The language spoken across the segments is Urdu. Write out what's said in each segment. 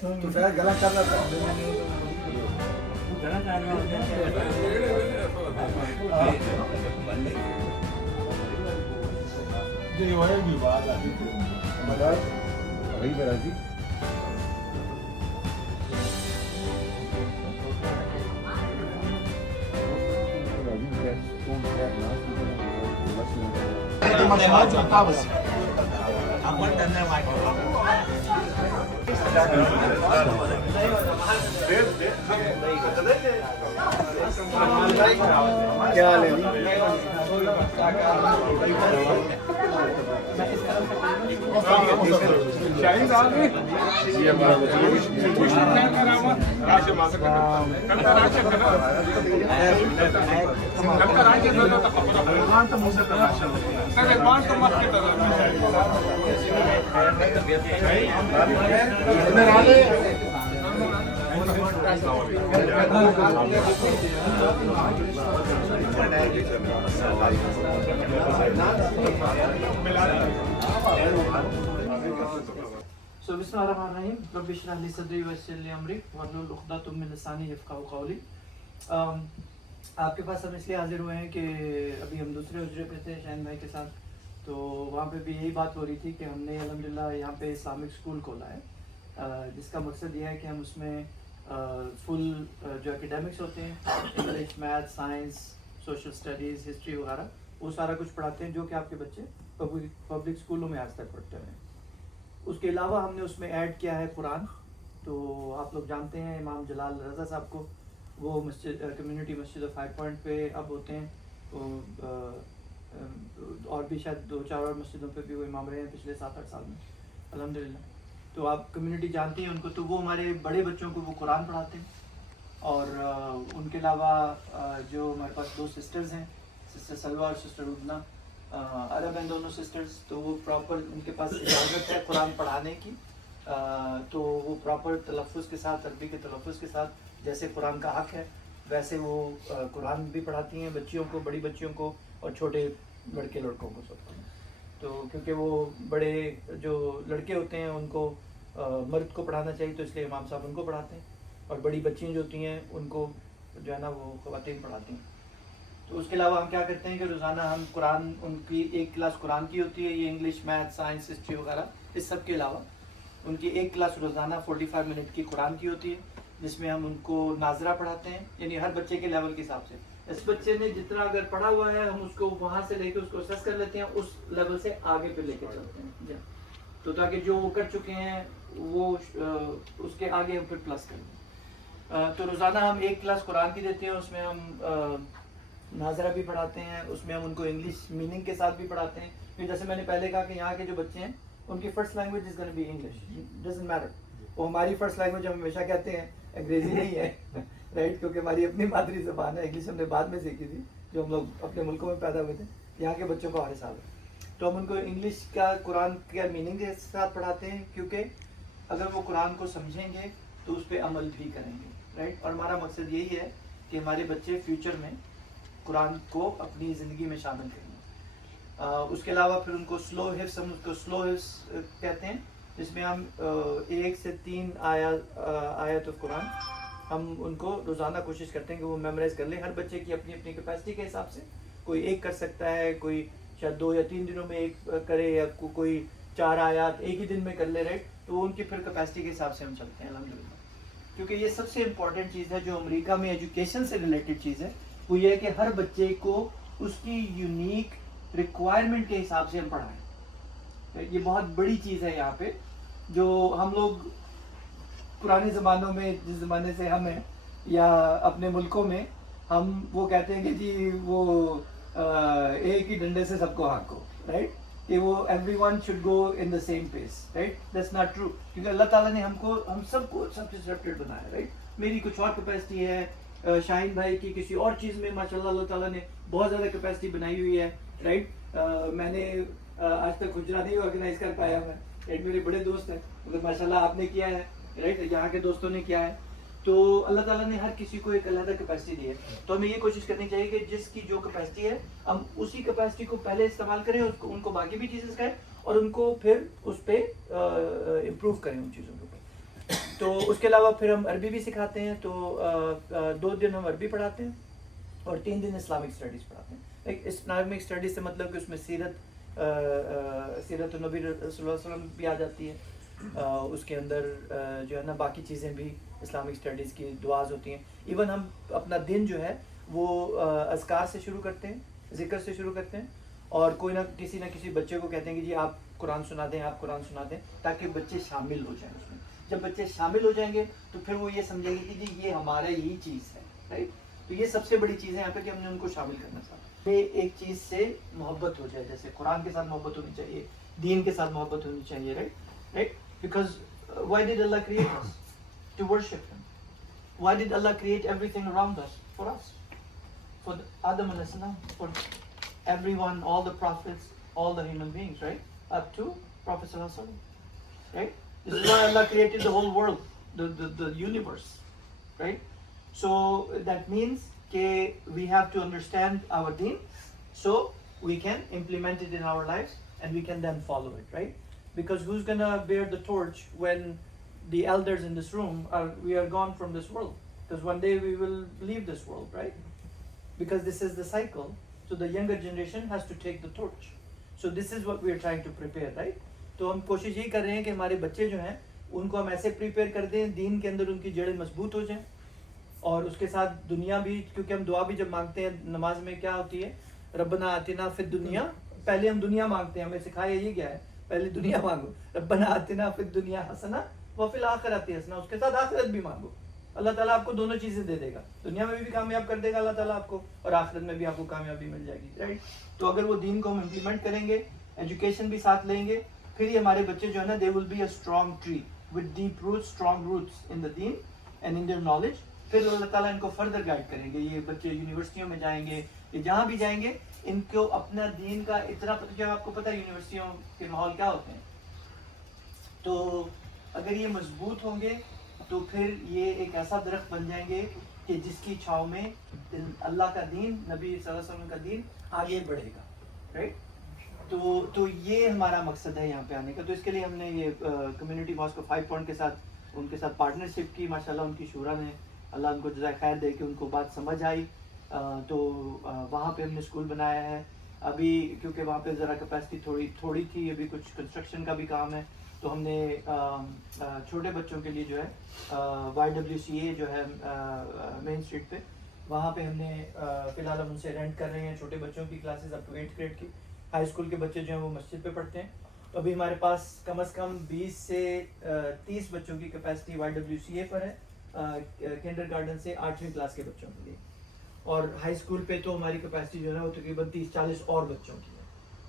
تو فیض گلا کر رہا تھا کیا حال ہے So Bismillahirrahmanirrahim. Rabbi shrah li sadri wa yassir li amri wahlul uqdatum min lisani yafqahu qawli. آپ کے پاس ہم اس لیے حاضر ہوئے ہیں کہ ابھی ہم دوسرے حجرے پہ تھے شاہین بھائی کے ساتھ، تو وہاں پہ بھی یہی بات ہو رہی تھی کہ ہم نے الحمدللہ یہاں پہ اسلامک اسکول کھولا ہے، جس کا مقصد یہ ہے کہ ہم اس میں فل جو اکیڈیمکس ہوتے ہیں، English, math, science, social studies, history وغیرہ، وہ سارا کچھ پڑھاتے ہیں جو کہ آپ کے بچے پبلک اسکولوں میں آج تک پڑھتے ہیں۔ اس کے علاوہ ہم نے اس میں ایڈ کیا ہے قرآن۔ تو آپ لوگ جانتے ہیں امام جلال رضا صاحب کو، وہ مسجد community Masjid of high point پہ اب ہوتے ہیں، اور بھی شاید 2-4 اور مسجدوں پہ بھی وہ امام رہے ہیں پچھلے 7-8 سال میں الحمدللہ۔ تو آپ کمیونٹی جانتے ہیں ان کو، تو وہ ہمارے بڑے بچوں کو وہ قرآن پڑھاتے ہیں۔ اور ان کے علاوہ جو ہمارے پاس 2 سسٹرز ہیں، سسٹر سلوا اور سسٹر ادنا، عرب ہیں دونوں سسٹرز، تو وہ پراپر ان کے پاس اجازت ہے قرآن پڑھانے کی، تو وہ پراپر تلفظ کے ساتھ، عربی کے تلفظ کے ساتھ، جیسے قرآن کا حق ہے ویسے وہ قرآن بھی پڑھاتی ہیں بچیوں کو، بڑی بچیوں کو اور چھوٹے لڑکوں کو سب کو۔ تو کیونکہ وہ بڑے جو لڑکے ہوتے ہیں ان کو مرد کو پڑھانا چاہیے، تو اس لیے امام صاحب ان کو پڑھاتے ہیں، اور بڑی بچیاں جو ہوتی ہیں ان کو جو ہے نا وہ خواتین پڑھاتی ہیں۔ تو اس کے علاوہ ہم کیا کرتے ہیں کہ روزانہ ہم قرآن، ان کی ایک کلاس قرآن کی ہوتی ہے، یہ انگلش، میتھ، سائنس، ہسٹری وغیرہ، اس سب کے علاوہ ان کی ایک کلاس روزانہ 45 منٹ کی قرآن کی ہوتی ہے، جس میں ہم ان کو ناظرہ پڑھاتے ہیں، یعنی ہر بچے کے لیول کے حساب سے۔ اس بچے نے جتنا اگر پڑھا ہوا ہے ہم اس کو وہاں سے لے کے اس کو اسیس کر لیتے ہیں، اس لیول سے آگے پہ لے کے چلتے ہیں، تو تاکہ جو وہ کر چکے ہیں وہ اس کے آگے ہم پھر پلس کریں۔ تو روزانہ ہم ایک کلاس قرآن کی دیتے ہیں، اس میں ہم ناظرہ بھی پڑھاتے ہیں، اس میں ہم ان کو انگلش میننگ کے ساتھ بھی پڑھاتے ہیں، کیونکہ جیسے میں نے پہلے کہا کہ یہاں کے جو بچے ہیں ان کی first language is gonna be English, doesn't matter, وہ ہماری فرسٹ لینگویج ہم ہمیشہ کہتے ہیں انگریزی نہیں ہے، رائٹ، کیونکہ ہماری اپنی مادری زبان ہے، انگلش ہم نے بعد میں سیکھی تھی جو ہم لوگ اپنے ملکوں میں پیدا ہوئے تھے، یہاں کے بچوں کو 8 سال ہے، تو ہم ان کو انگلش کا قرآن کا میننگ کے ساتھ پڑھاتے ہیں، کیونکہ اگر وہ قرآن کو سمجھیں گے تو اس پہ عمل بھی کریں گے، رائٹ، اور ہمارا مقصد یہی ہے کہ ہمارے بچے فیوچر میں قرآن کو اپنی زندگی میں شامل کریں۔ اس کے علاوہ پھر ان کو سلو حفظ، ہم اس کو سلو حفظ کہتے ہیں، جس میں ہم 1 سے 3 آیت قرآن ہم ان کو روزانہ کوشش کرتے ہیں کہ وہ میمورائز کر لیں۔ ہر بچے کی اپنی اپنی کیپیسٹی کے حساب سے، کوئی 1 کر سکتا ہے، کوئی شاید 2 یا 3 دنوں میں 1 کرے، یا کوئی 4 آیات ایک ہی دن میں کر لے، رائٹ، تو ان کی پھر کیپیسٹی کے حساب سے ہم چلتے ہیں الحمدللہ۔ کیونکہ یہ سب سے امپورٹنٹ چیز ہے جو امریکہ میں ایجوکیشن سے ریلیٹڈ چیز ہے، وہ یہ ہے کہ ہر بچے کو اس کی یونیک ریکوائرمنٹ کے حساب سے ہم پڑھائیں۔ یہ بہت بڑی چیز ہے یہاں پہ، جو ہم لوگ پرانے زمانوں میں، جس زمانے سے ہم ہیں یا اپنے ملکوں میں، ہم وہ کہتے ہیں کہ جی وہ ایک ہی ڈنڈے سے سب کو ہانکو، رائٹ، کہ وہ every one should go in the same pace, right, that's not true, کیونکہ اللہ تعالیٰ نے ہم سب کو سب ڈسرپٹیڈ بنایا، رائٹ، میری کچھ اور کیپیسٹی ہے، شاہین بھائی کی کسی اور چیز میں ماشاء اللہ تعالیٰ نے بہت زیادہ کیپیسٹی بنائی ہوئی ہے، رائٹ، میں نے آج تک حجرہ نہیں آرگنائز کر پایا میں، رائٹ، میرے بڑے دوست ہیں، مگر ماشاء اللہ آپ نے کیا ہے، رائٹ، یہاں کے دوستوں نے کیا ہے، تو اللہ تعالیٰ نے ہر کسی کو ایک علیحدہ کیپیسٹی دی ہے، تو ہمیں یہ کوشش کرنی چاہیے کہ جس کی جو کیپیسٹی ہے ہم اسی کیپیسٹی کو پہلے استعمال کریں، ان کو باقی بھی چیزیں سکھائیں، اور ان کو پھر اس پہ امپروو کریں ان چیزوں کے اوپر۔ تو اس کے علاوہ پھر ہم عربی بھی سکھاتے ہیں. تو 2 دن ہم عربی پڑھاتے ہیں اور 3 دن اسلامک اسٹڈیز پڑھاتے ہیں. اسلامک اسٹڈیز سے مطلب کہ اس میں سیرت النبی صلی اللہ علیہ وسلم بھی آ جاتی ہے. اس کے اندر جو ہے نا باقی چیزیں بھی اسلامک اسٹڈیز کی دعاز ہوتی ہیں. ایون ہم اپنا دن جو ہے وہ اذکار سے شروع کرتے ہیں, ذکر سے شروع کرتے ہیں, اور کوئی نہ کسی بچے کو کہتے ہیں کہ جی آپ قرآن سنا دیں, آپ قرآن سنا دیں, تاکہ بچے شامل ہو جائیں اس میں. جب بچے شامل ہو جائیں گے تو پھر وہ یہ سمجھیں گے کہ جی یہ ہمارا یہی چیز ہے, رائٹ. تو یہ سب سے بڑی چیز ہے یہاں پہ کہ ہم نے ان کو شامل کرنا چاہتے ہیں. ایک چیز سے محبت ہو جائے, جیسے قرآن کے ساتھ محبت ہونی چاہیے, دین کے ساتھ محبت ہونی چاہیے, right. Because why did Allah create us? To worship Him. Why did Allah create everything around us? For us. For Adam alayhi salam, for everyone, all the prophets, all the human beings, right? Up to Prophet sallallahu alaihi wasallam, right? This is why Allah created the whole world, the universe, right? So that means that we have to understand our deen, so we can implement it in our lives and we can then follow it, right? Because who's gonna bear the torch when the elders in this room we are gone from this world? Because one day we will leave this world, right? Because this is the cycle. So the younger generation has to take the torch. So this is what we are trying to prepare, right? تو ہم کوشش یہی کر رہے ہیں کہ ہمارے بچے جو ہیں ان کو ہم ایسے پریپیئر کر دیں, دین کے اندر ان کی جڑیں مضبوط ہو جائیں, اور اس کے ساتھ دنیا بھی, کیونکہ ہم دعا بھی جب مانگتے ہیں نماز میں کیا ہوتی ہے, ربنا آتنا فی الدنیا, پہلے ہم دنیا مانگتے ہیں, ہمیں سکھایا یہی گیا ہے پہلے دنیا مانگو, ربنا آتنا فی الدنیا حسنہ وفی الآخرۃ حسنہ, اس کے ساتھ آخرت بھی مانگو. اللہ تعالیٰ آپ کو دونوں چیزیں دے دے گا, دنیا میں بھی کامیاب کر دے گا اللہ تعالیٰ آپ کو, اور آخرت میں بھی آپ کو کامیابی مل جائے گی, رائٹ. تو اگر وہ دین کو ہم امپلیمنٹ کریں گے, ایجوکیشن بھی ساتھ لیں گے, پھر یہ ہمارے بچے جو ہے نا they will be a strong tree with deep roots, strong roots in the دین اینڈ ان دیئر نالج. پھر اللہ تعالیٰ ان کو فردر گائڈ کریں گے. یہ بچے یونیورسٹیوں میں جائیں گے, یہ جہاں بھی جائیں گے, ان کو اپنا دین کا اتنا پتہ, جو آپ کو پتہ ہے یونیورسٹیوں کے ماحول کیا ہوتے ہیں. تو اگر یہ مضبوط ہوں گے تو پھر یہ ایک ایسا درخت بن جائیں گے کہ جس کی چھاؤں میں اللہ کا دین, نبی صلی اللہ علیہ وسلم کا دین آگے بڑھے گا, رائٹ. تو یہ ہمارا مقصد ہے یہاں پہ آنے کا. تو اس کے لیے ہم نے یہ کمیونٹی ماسک 5 پوائنٹ کے ساتھ ان کے ساتھ پارٹنرشپ کی. ماشاءاللہ ان کی شورا نے, اللہ ان کو جزائے خیر دے, کہ ان کو بات سمجھ آئی. تو وہاں پہ ہم نے اسکول بنایا ہے. ابھی کیونکہ وہاں پہ ذرا کیپیسٹی تھوڑی تھی, ابھی کچھ کنسٹرکشن کا بھی کام ہے, تو ہم نے چھوٹے بچوں کے لیے جو ہے YWCA جو ہے مین اسٹریٹ پہ, وہاں پہ ہم نے فی الحال ہم ان سے رینٹ کر رہے ہیں چھوٹے بچوں کی classes up to 8th grade کی. ہائی اسکول کے بچے جو ہیں وہ مسجد پہ پڑھتے ہیں. تو ابھی ہمارے پاس کم از کم 20 سے 30 بچوں کی کیپیسٹی YWCA پر ہے, کنڈر گارڈن سے 8ویں کلاس کے بچوں کے لیے. اور ہائی اسکول پہ تو ہماری کیپیسٹی جو ہے نا وہ تقریباً 30-40 اور بچوں کی ہے.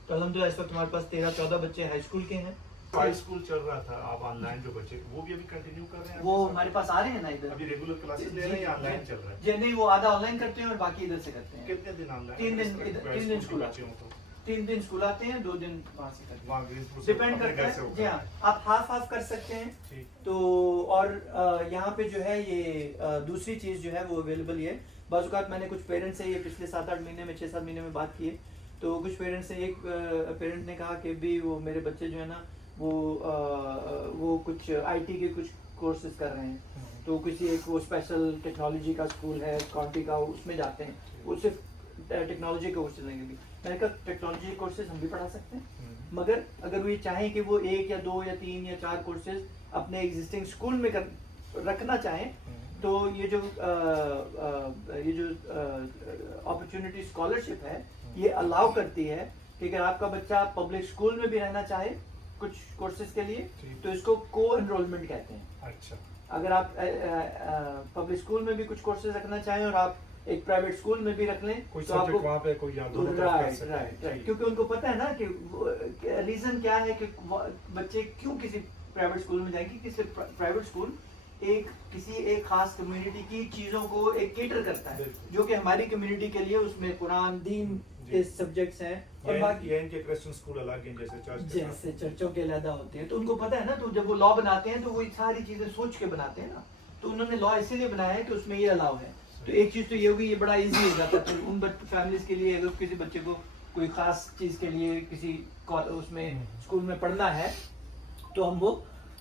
تو الحمدللہ اس وقت ہمارے پاس 13-14 بچے ہائی اسکول کے ہیں. ہائی اسکول چل رہا تھا, آپ آن لائن جو بچے وہ بھی ابھی کنٹینیو کر رہے ہیں؟ وہ ہمارے پاس آ رہے ہیں نا ادھر, ابھی ریگولر کلاسز لے رہے ہیں یا آن لائن چل رہا ہے؟ جی نہیں, وہ آدھا آن لائن کرتے ہیں اور باقی ادھر سے کرتے ہیں. کتنے دن آن لائن؟ 3 دن اسکول آتے ہیں, 3 دن اسکول آتے ہیں, 2 دن وہاں سے کرتے ہیں, ڈپینڈ کرتا ہے. جی ہاں, آپ ہاف کر سکتے ہیں. تو اور یہاں پہ جو ہے یہ دوسری چیز جو ہے وہ اویلیبل ہے. بعض اوقات میں نے کچھ پیرنٹس سے یہ پچھلے 7-8 مہینے میں 6-7 مہینے میں بات کی ہے. تو کچھ پیرنٹس سے, ایک پیرنٹ نے کہا کہ بھی وہ میرے بچے جو ہے نا وہ کچھ IT کے کچھ کورسز کر رہے ہیں, تو کسی ایک وہ اسپیشل ٹیکنالوجی کا اسکول ہے کانٹی کا, اس میں جاتے ہیں, وہ صرف ٹیکنالوجی کے کورسز لیں گے. میں نے کہا ٹیکنالوجی کے کورسز ہم بھی پڑھا سکتے ہیں, مگر اگر وہ یہ چاہیں کہ وہ 1 یا 2 یا 3 یا 4 کورسز اپنے ایگزسٹنگ اسکول میں رکھنا چاہیں, تو یہ جو اپرچونٹی اسکالرشپ ہے یہ الاؤ کرتی ہے کہ اگر آپ کا بچہ پبلک اسکول میں بھی رہنا چاہے کچھ کورسز کے لیے, تو اس کو کو انرولمنٹ کہتے ہیں. اچھا, اگر آپ پبلک اسکول میں بھی کچھ کورسز رکھنا چاہیں اور آپ ایک پرائیویٹ اسکول میں بھی رکھ لیں, تو آپ کو وہاں پہ کوئی رائٹ, کیونکہ ان کو پتہ ہے نا کہ ریزن کیا ہے کہ بچے کیوں کسی پرائیویٹ اسکول میں جائیں گے. کسی پرائیویٹ اسکول کسی ایک خاص کمیونٹی کی چیزوں کو ایک کیٹر کرتا ہے, جو کہ ہماری کمیونٹی کے لیے اس میں قرآن, دین کے سبجیکٹس ہیں, اور باقی ان کے کرسچن اسکول الگ ہیں جیسے چرچوں کے علیحدہ ہوتے ہیں. تو ان کو پتہ ہے نا, تو جب وہ لا بناتے ہیں تو وہ ساری چیزیں سوچ کے بناتے ہیں نا. تو انہوں نے لا اسی لیے بنایا ہے کہ اس میں یہ الاؤ ہے. تو ایک چیز تو یہ ہوگی, یہ بڑا ایزی ہو جاتا ہے ان فیملیز کے لیے. اگر کسی بچے کو کوئی خاص چیز کے لیے کسی اس میں اسکول میں پڑھنا ہے, تو ہم وہ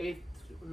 8th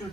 to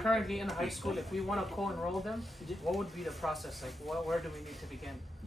currently in high school, if we want to co-enroll them, what would be the process? Like, where do we need to begin?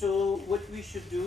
so what we should do